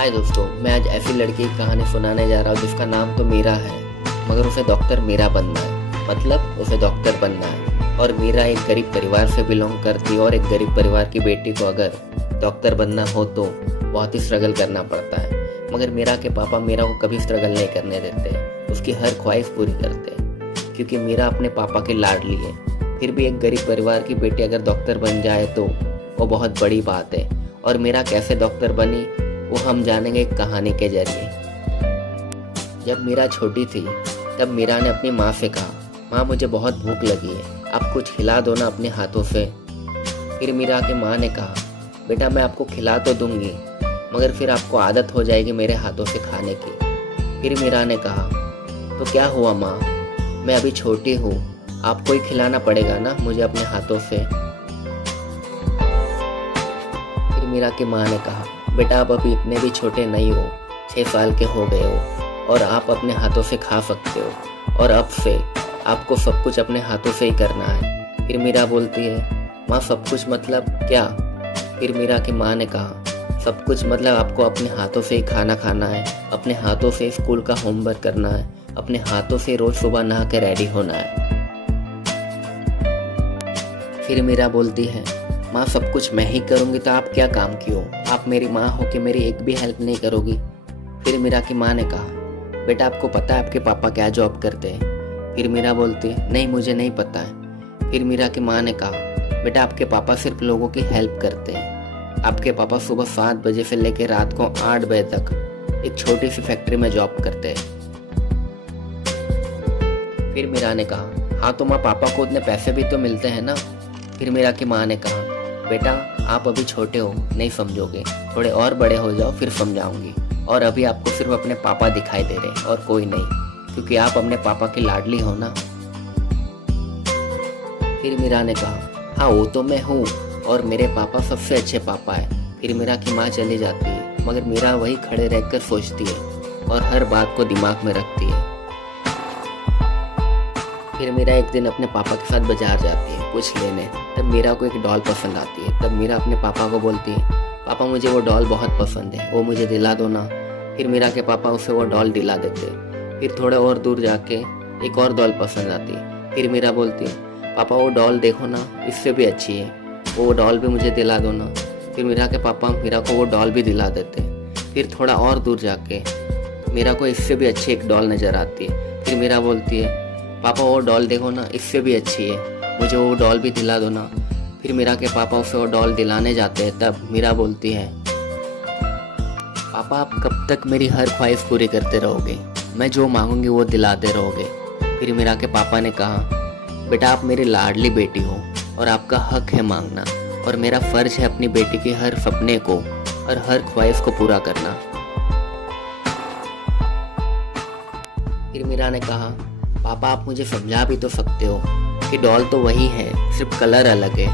हाय दोस्तों, मैं आज ऐसी लड़की की कहानी सुनाने जा रहा हूँ जिसका नाम तो मीरा है, मगर उसे डॉक्टर मीरा बनना है। मतलब उसे डॉक्टर बनना है। और मीरा एक गरीब परिवार से बिलोंग करती है और एक गरीब परिवार की बेटी को अगर डॉक्टर बनना हो तो बहुत ही स्ट्रगल करना पड़ता है। मगर मीरा के पापा मीरा को कभी स्ट्रगल नहीं करने देते, उसकी हर ख्वाहिश पूरी करते हैं, क्योंकि मीरा अपने पापा की लाडली है। फिर भी एक गरीब परिवार की बेटी अगर डॉक्टर बन जाए तो वो बहुत बड़ी बात है। और मीरा कैसे डॉक्टर बनी वो हम जानेंगे एक कहानी के जरिए। जब मीरा छोटी थी तब मीरा ने अपनी माँ से कहा, माँ मुझे बहुत भूख लगी है, आप कुछ खिला दो ना अपने हाथों से। फिर मीरा की माँ ने कहा, बेटा मैं आपको खिला तो दूंगी मगर फिर आपको आदत हो जाएगी मेरे हाथों से खाने की। फिर मीरा ने कहा, तो क्या हुआ माँ, मैं अभी छोटी हूँ, आपको ही खिलाना पड़ेगा ना मुझे अपने हाथों से। फिर मीरा की माँ ने कहा, बेटा आप अभी इतने भी छोटे नहीं हो, 6 साल के हो गए हो और आप अपने हाथों से खा सकते हो और अब से आपको सब कुछ अपने हाथों से ही करना है। फिर मीरा बोलती है, माँ सब कुछ मतलब क्या? फिर मीरा की माँ ने कहा, सब कुछ मतलब आपको अपने हाथों से ही खाना खाना है, अपने हाथों से स्कूल का होमवर्क करना है, अपने हाथों से रोज सुबह नहा के रेडी होना है। फिर मीरा बोलती है, माँ सब कुछ मैं ही करूँगी तो आप क्या काम की हो, आप मेरी माँ हो कि मेरी एक भी हेल्प नहीं करोगी। फिर मीरा की माँ ने कहा, बेटा आपको पता है आपके पापा क्या जॉब करते हैं? फिर मीरा बोलती है, नहीं मुझे नहीं पता है। फिर मीरा की माँ ने कहा, बेटा आपके पापा सिर्फ लोगों की हेल्प करते हैं, आपके पापा सुबह 7 बजे से लेकर रात को 8 बजे तक एक छोटी सी फैक्ट्री में जॉब करते हैं। फिर मीरा ने कहा, हाँ तो माँ पापा को उतने पैसे भी तो मिलते हैं ना। फिर मीरा की माँ ने कहा, बेटा आप अभी छोटे हो नहीं समझोगे, थोड़े और बड़े हो जाओ फिर समझाऊंगी, और अभी आपको सिर्फ अपने पापा दिखाई दे रहे और कोई नहीं, क्योंकि आप अपने पापा की लाडली हो ना। फिर मीरा ने कहा, हाँ वो तो मैं हूँ और मेरे पापा सबसे अच्छे पापा है। फिर मीरा की माँ चली जाती है मगर मीरा वही खड़े रहकर सोचती है और हर बात को दिमाग में रखती है। फिर मीरा एक दिन अपने पापा के साथ बाजार जाती है कुछ लेने। तब मीरा को एक डॉल पसंद आती है। तब मीरा अपने पापा को बोलती है, पापा मुझे वो डॉल बहुत पसंद है, वो मुझे दिला दो ना। फिर मीरा के पापा उसे वो डॉल दिला देते। फिर थोड़े और दूर जाके एक और डॉल पसंद आती है। फिर मीरा बोलती है, पापा वो डॉल देखो ना, इससे भी अच्छी है, वो डॉल भी मुझे दिला दो ना। फिर मीरा के पापा मीरा को वो डॉल भी दिला देते। फिर थोड़ा और दूर जाके मीरा को इससे भी अच्छी एक डॉल नज़र आती है। फिर मीरा बोलती है, पापा वो डॉल देखो ना, इससे भी अच्छी है, मुझे वो डॉल भी दिला दो ना। फिर मीरा के पापा उसे वो डॉल दिलाने जाते हैं। तब मीरा बोलती है, पापा आप कब तक मेरी हर ख्वाहिश पूरी करते रहोगे, मैं जो मांगूंगी वो दिलाते रहोगे। फिर मीरा के पापा ने कहा, बेटा आप मेरी लाडली बेटी हो और आपका हक है मांगना, और मेरा फर्ज है अपनी बेटी के हर सपने को और हर ख्वाहिश को पूरा करना। फिर मीरा ने कहा, पापा आप मुझे समझा भी तो सकते हो कि डॉल तो वही है, सिर्फ कलर अलग है।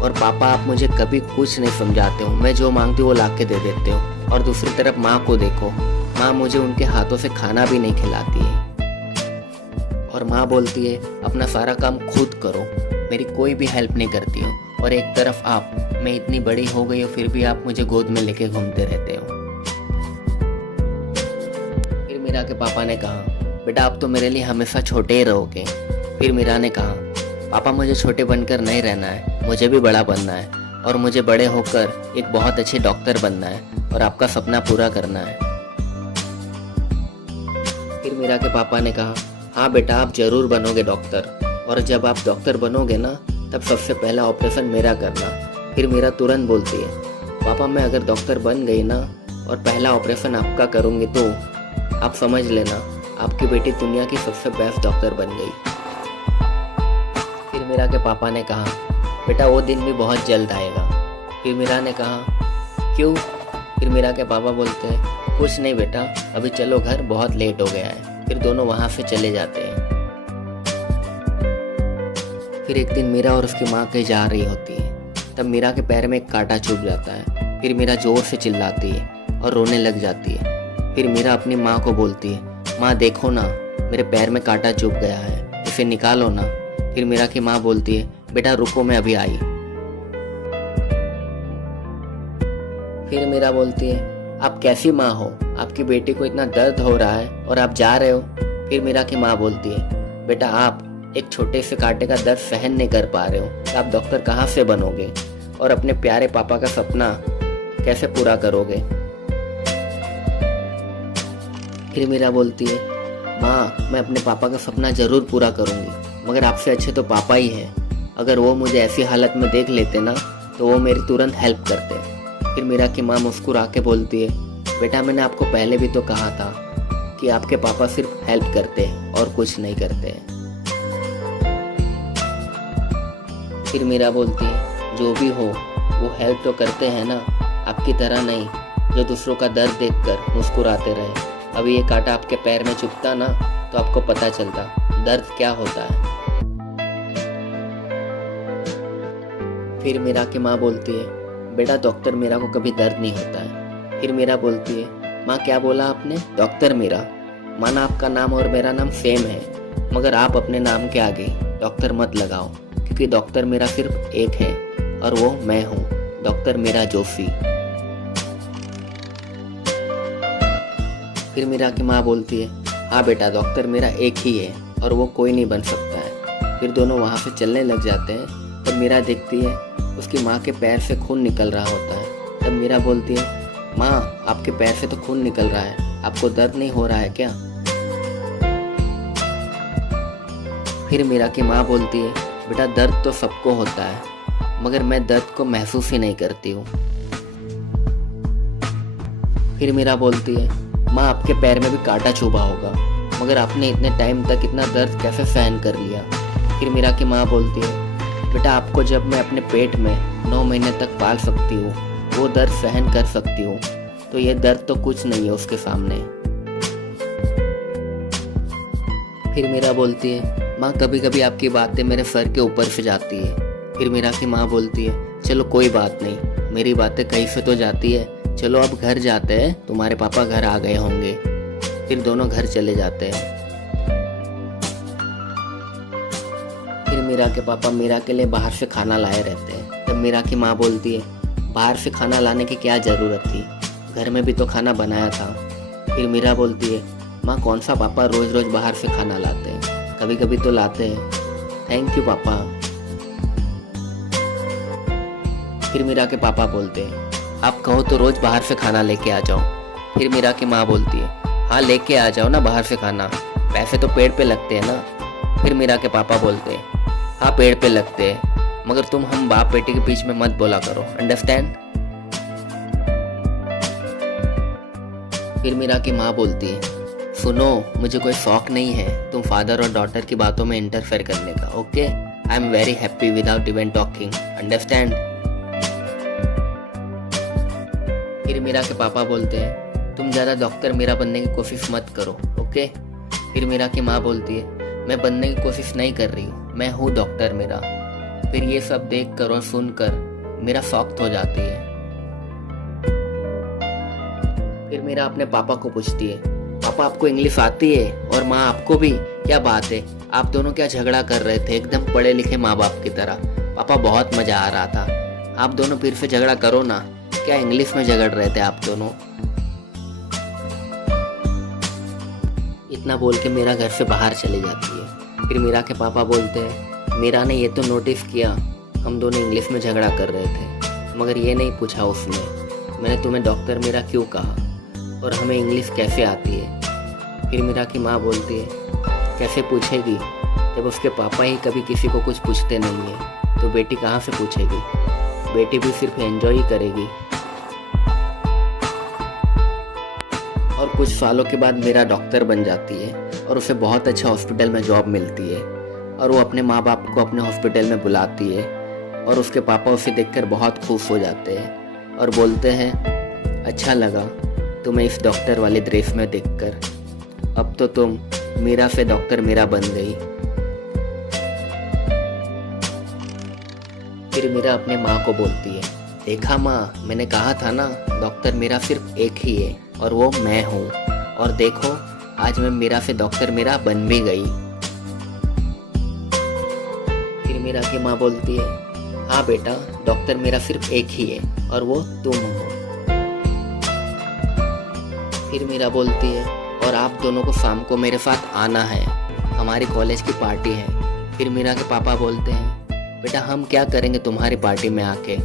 और पापा आप मुझे कभी कुछ नहीं समझाते हो, मैं जो मांगती हूँ वो ला के दे देते हो। और दूसरी तरफ माँ को देखो, माँ मुझे उनके हाथों से खाना भी नहीं खिलाती है और माँ बोलती है अपना सारा काम खुद करो, मेरी कोई भी हेल्प नहीं करती हो। और एक तरफ आप, मैं इतनी बड़ी हो गई हो फिर भी आप मुझे गोद में लेके घूमते रहते हो। फिर मीरा के पापा ने कहा, बेटा आप तो मेरे लिए हमेशा छोटे ही रहोगे। फिर मीरा ने कहा, पापा मुझे छोटे बनकर नहीं रहना है, मुझे भी बड़ा बनना है और मुझे बड़े होकर एक बहुत अच्छे डॉक्टर बनना है और आपका सपना पूरा करना है। फिर मीरा के पापा ने कहा, हाँ बेटा आप जरूर बनोगे डॉक्टर, और जब आप डॉक्टर बनोगे ना तब सबसे पहला ऑपरेशन मेरा करना। फिर मीरा तुरंत बोलती है, पापा मैं अगर डॉक्टर बन गई ना और पहला ऑपरेशन आपका करूँगी तो आप समझ लेना आपकी बेटी दुनिया की सबसे बेस्ट डॉक्टर बन गई। फिर मीरा के पापा ने कहा, बेटा वो दिन भी बहुत जल्द आएगा। फिर मीरा ने कहा, क्यों? फिर मीरा के पापा बोलते हैं, कुछ नहीं बेटा, अभी चलो घर, बहुत लेट हो गया है। फिर दोनों वहाँ से चले जाते हैं। फिर एक दिन मीरा और उसकी माँ कहीं जा रही होती है। तब मीरा के पैर में एक कांटा चुभ जाता है। फिर मीरा जोर से चिल्लाती है और रोने लग जाती है। फिर मीरा अपनी माँ को बोलती है, माँ देखो ना मेरे पैर में कांटा चुभ गया है, इसे निकालो ना। फिर मीरा की माँ बोलती है, बेटा रुको मैं अभी आई। फिर मीरा बोलती है, आप कैसी माँ हो, आपकी बेटी को इतना दर्द हो रहा है और आप जा रहे हो। फिर मीरा की माँ बोलती है, बेटा आप एक छोटे से कांटे का दर्द सहन नहीं कर पा रहे हो तो आप डॉक्टर कहाँ से बनोगे और अपने प्यारे पापा का सपना कैसे पूरा करोगे। फिर मीरा बोलती है, माँ मैं अपने पापा का सपना ज़रूर पूरा करूँगी, मगर आपसे अच्छे तो पापा ही हैं। अगर वो मुझे ऐसी हालत में देख लेते ना तो वो मेरी तुरंत हेल्प करते। फिर मीरा की माँ मुस्कुरा के बोलती है, बेटा मैंने आपको पहले भी तो कहा था कि आपके पापा सिर्फ हेल्प करते हैं और कुछ नहीं करते हैं। फिर मीरा बोलती है, जो भी हो वो हेल्प तो करते हैं ना, आपकी तरह नहीं जो दूसरों का दर्द देखकर मुस्कुराते रहे। अभी ये कांटा आपके पैर में चुभता ना तो आपको पता चलता दर्द क्या होता है। फिर मीरा की माँ बोलती है, बेटा डॉक्टर मीरा को कभी दर्द नहीं होता है। फिर मीरा बोलती है, माँ क्या बोला आपने, डॉक्टर मीरा? माना आपका नाम और मेरा नाम सेम है, मगर आप अपने नाम के आगे डॉक्टर मत लगाओ, क्योंकि डॉक्टर मीरा सिर्फ एक है और वो मैं हूँ, डॉक्टर मीरा जोशी। फिर मीरा की माँ बोलती है, हाँ बेटा डॉक्टर मीरा एक ही है और वो कोई नहीं बन सकता है। फिर दोनों वहाँ से चलने लग जाते हैं। तब मीरा देखती है उसकी माँ के पैर से खून निकल रहा होता है। तब मीरा बोलती है, माँ आपके पैर से तो खून निकल रहा है, आपको दर्द नहीं हो रहा है क्या? फिर मीरा की माँ बोलती है, बेटा दर्द तो सबको होता है, मगर मैं दर्द को महसूस ही नहीं करती हूँ। फिर मीरा बोलती है, माँ आपके पैर में भी कांटा चुभा होगा, मगर आपने इतने टाइम तक इतना दर्द कैसे सहन कर लिया? फिर मीरा की माँ बोलती है, बेटा आपको जब मैं अपने पेट में 9 महीने तक पाल सकती हूँ, वो दर्द सहन कर सकती हूँ, तो ये दर्द तो कुछ नहीं है उसके सामने। फिर मीरा बोलती है, माँ कभी कभी आपकी बातें मेरे सर के ऊपर से जाती है। फिर मीरा की माँ बोलती है, चलो कोई बात नहीं, मेरी बातें कहीं से तो जाती है, चलो अब घर जाते हैं, तुम्हारे पापा घर आ गए होंगे। फिर दोनों घर चले जाते हैं। फिर मीरा के पापा मीरा के लिए बाहर से खाना लाए रहते हैं। तब मीरा की माँ बोलती है, बाहर से खाना लाने की क्या ज़रूरत थी, घर में भी तो खाना बनाया था। फिर मीरा बोलती है, माँ कौन सा पापा रोज़ रोज़ बाहर से खाना लाते हैं, कभी कभी तो लाते हैं। थैंक यू पापा। फिर मीरा के पापा बोलते हैं, आप कहो तो रोज़ बाहर से खाना लेके आ जाओ। फिर मीरा की माँ बोलती है, हाँ लेके आ जाओ ना बाहर से खाना, पैसे तो पेड़ पे लगते हैं ना। फिर मीरा के पापा बोलते हैं, हाँ पेड़ पे लगते हैं, मगर तुम हम बाप बेटे के बीच में मत बोला करो, अंडरस्टैंड? फिर मीरा की माँ बोलती है, सुनो मुझे कोई शौक नहीं है तुम फादर और डॉटर की बातों में इंटरफेयर करने का, okay? I am very happy without even talking, understand? फिर मीरा के पापा बोलते हैं, तुम ज़्यादा डॉक्टर मीरा बनने की कोशिश मत करो, ओके? फिर मीरा की माँ बोलती है, मैं बनने की कोशिश नहीं कर रही हूँ, मैं हूँ डॉक्टर मीरा। फिर ये सब देख कर और सुनकर मेरा शॉक्ड हो जाती है। फिर मीरा अपने पापा को पूछती है, पापा आपको इंग्लिश आती है? और माँ आपको भी? क्या बात है, आप दोनों क्या झगड़ा कर रहे थे, एकदम पढ़े लिखे माँ बाप की तरह। पापा बहुत मजा आ रहा था, आप दोनों फिर से झगड़ा करो ना, क्या इंग्लिश में झगड़ रहे थे आप दोनों? इतना बोल के मीरा घर से बाहर चली जाती है। फिर मीरा के पापा बोलते हैं, मीरा ने ये तो नोटिस किया हम दोनों इंग्लिश में झगड़ा कर रहे थे, मगर ये नहीं पूछा उसने मैंने तुम्हें डॉक्टर मीरा क्यों कहा और हमें इंग्लिश कैसे आती है। फिर मीरा की माँ बोलती है, कैसे पूछेगी, जब उसके पापा ही कभी किसी को कुछ पूछते नहीं है तो बेटी कहाँ से पूछेगी, बेटी भी सिर्फ एंजॉय ही करेगी। और कुछ सालों के बाद मीरा डॉक्टर बन जाती है और उसे बहुत अच्छा हॉस्पिटल में जॉब मिलती है और वो अपने माँ बाप को अपने हॉस्पिटल में बुलाती है और उसके पापा उसे देखकर बहुत खुश हो जाते हैं और बोलते हैं, अच्छा लगा तुम्हें इस डॉक्टर वाले ड्रेस में देखकर, अब तो तुम मीरा से डॉक्टर मीरा बन गई। फिर मीरा अपने माँ को बोलती है, देखा माँ मैंने कहा था ना डॉक्टर मीरा सिर्फ एक ही है और वो मैं हूँ, और देखो आज मैं मीरा से डॉक्टर मीरा बन भी गई। फिर मीरा की माँ बोलती है, हाँ बेटा डॉक्टर मीरा सिर्फ एक ही है और वो तुम हो। फिर मीरा बोलती है और आप दोनों को शाम को मेरे साथ आना है, हमारी कॉलेज की पार्टी है। फिर मीरा के पापा बोलते हैं बेटा हम क्या करेंगे तुम्हारी पार्टी में आके।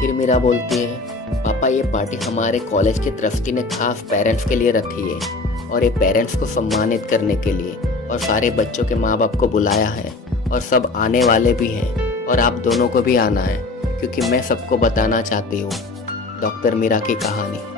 फिर मीरा बोलती है पापा ये पार्टी हमारे कॉलेज के ट्रस्टी ने खास पेरेंट्स के लिए रखी है और ये पेरेंट्स को सम्मानित करने के लिए और सारे बच्चों के माँ बाप को बुलाया है और सब आने वाले भी हैं और आप दोनों को भी आना है क्योंकि मैं सबको बताना चाहती हूँ डॉक्टर मीरा की कहानी।